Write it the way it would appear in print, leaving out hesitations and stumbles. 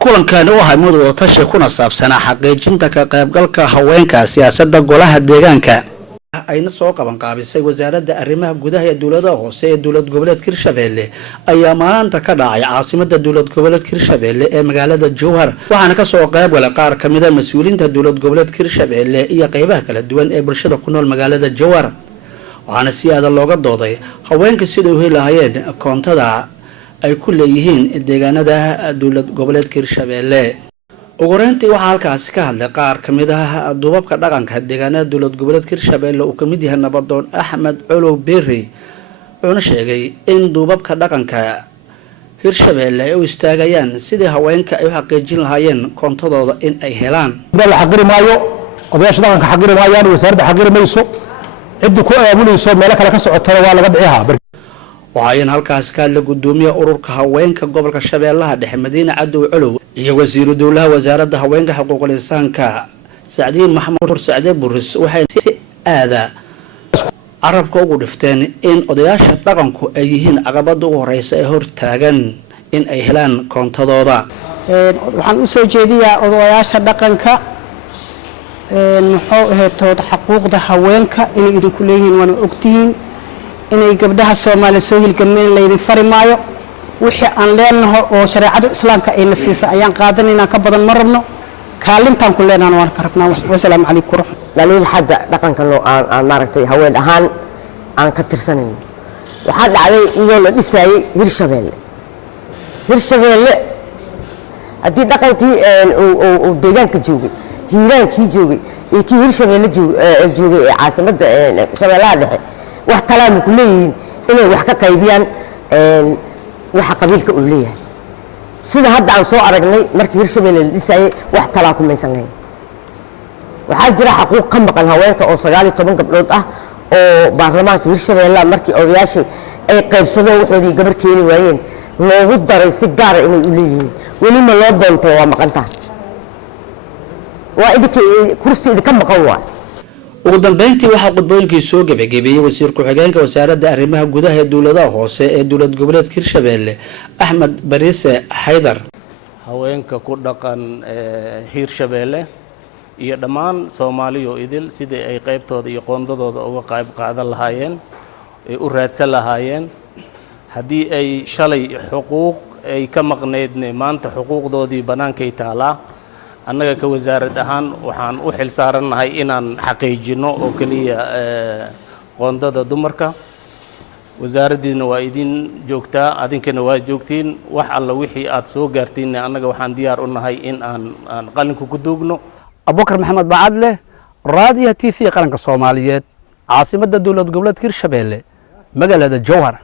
kulankan oo ahay mid wada tashi kuna saabsan xaqiijinta ka qaybgalka haweenka siyaasadda golaha deegaanka ayna soo qaban qaabisay wasaaradda arrimaha gudaha ee dawladda hoose ee dawlad goboleedka Hirshabelle ayaa maanta ka dhacay caasimadda dawlad goboleedka Hirshabelle ee magaalada Jowhar waxaana ka soo qayb galay qaar kamid ah mas'uuliyiinta dawlad goboleedka Hirshabelle iyo qaybaha kala duwan ee bulshada ku nool magaalada Jowhar waxaana si aad looga dooday haweenka sidoo ay lahaayeen koontada ay ku leeyihiin deegaanada dawlad goboleedka Hirshabelle ugu horeyntii waxaa halkaas ka hadlay qaar kamid ah duubabka dhaqanka deegaanada dawlad goboleedka Hirshabelle oo kamid yahay nabadoon Axmed Colow Berri wuxuuna sheegay in duubabka dhaqanka Hirshabelle ay u istaagayaan sidii haweenka ay u xaqiijin lahaayeen koontadooda in ay helaan bal xaqiri maayo odayaasha dhaqanka xaqiri maayaan wasaaradda xaqiri mayso cidii ku aamulayso meel kale ka socotana waa laga dhiciyaa waxaan halkaas ka la gudoomiye ururka haweenka gobolka Shabeellaha Dhexe Madiina Cadow Colow iyo wasiiru dawlaha wasaaradda haweenka xuquuqul insaanka Saacdiin Maxamed Saacde Buris waxay si aada arabka ugu dhifteen in odayaasha dhaqanku ay yihiin caqabad ugu horeysa ee hor taagan in ay helaan koontadooda waxaan u soo jeediyaa odayaasha dhaqanka muxuu ahayd xuquuqda haweenka inay idinku leeyihiin wana ogtihiin inay gabdhaha Soomaaliyeed soo hilgameen leedin farimaayo wixii aan leenahay oo shariicada islaamka ay nasiisa ayaan qaadanayna ka badan ma rabno kaalintan ku leenahay waan ka rabnaa wassalaamu calaykum daliil hadda dhaqanka loo aan maaragtay haween ahaan aan ka tirsanayn waxa dhacday iyadoo la dhisayay Hirshabelle hadii dhaqankii oo deegaanka joogay hiiraankii joogay iyo kii Hirshabelle joogay ee caasimadda Shabeellaha Dhexe wax talaabo ku leeyihiin inay wax ka qaybiyaan waxa qabiilka uu leeyahay sida hadda aan soo aragnay markii Hirshabelle la dhisayay wax talaabo ku meysanayn waxa jira xuquuq ka maqan haweenka oo 19 gabdhood ah oo baarlamaanka Hirshabelle markii odayaashii ay qaybsadeen waxoodii gabar keeni waayeen loogu daray si gaar ah inay u leeyihiin wali ma loo doontay waa maqanta waa idinka kursiga ka maqan waa ugu dambeyntii waxaa qodbooyinkii soo gabagabeeyay wasiir ku-xigeenka wasaaradda arrimaha gudaha ee dawladda hoose ee dawlad goboleedka Hirshabelle Axmed Barise Haydar haweenka ku dhaqan Hirshabelle iyo dhammaan Soomaaliya idil sidii ay qaybtooda iyo qoondadooda uga qayb qaadan lahaayeen ee u raadsan lahaayeen hadii ay shalay xuquuq ay ka maqneedne maanta xuquuqdoodii banaankay taalaa annaga ka wasaarad ahaan waxaan u xil saaranahay inaan xaqiijino oo kaliya qoondada dumarka wasaaraddiina waa idin joogtaa adinkana waa joogtiin wax alla wixii aad soo gaartiin annaga waxaan diyaar u nahay in aan qalinka ku duugno abuukar maxamed bacadle raadiyaha TV qaranka Soomaaliyeed caasimadda dawlad goboleedka Hirshabelle magaalada Jowhar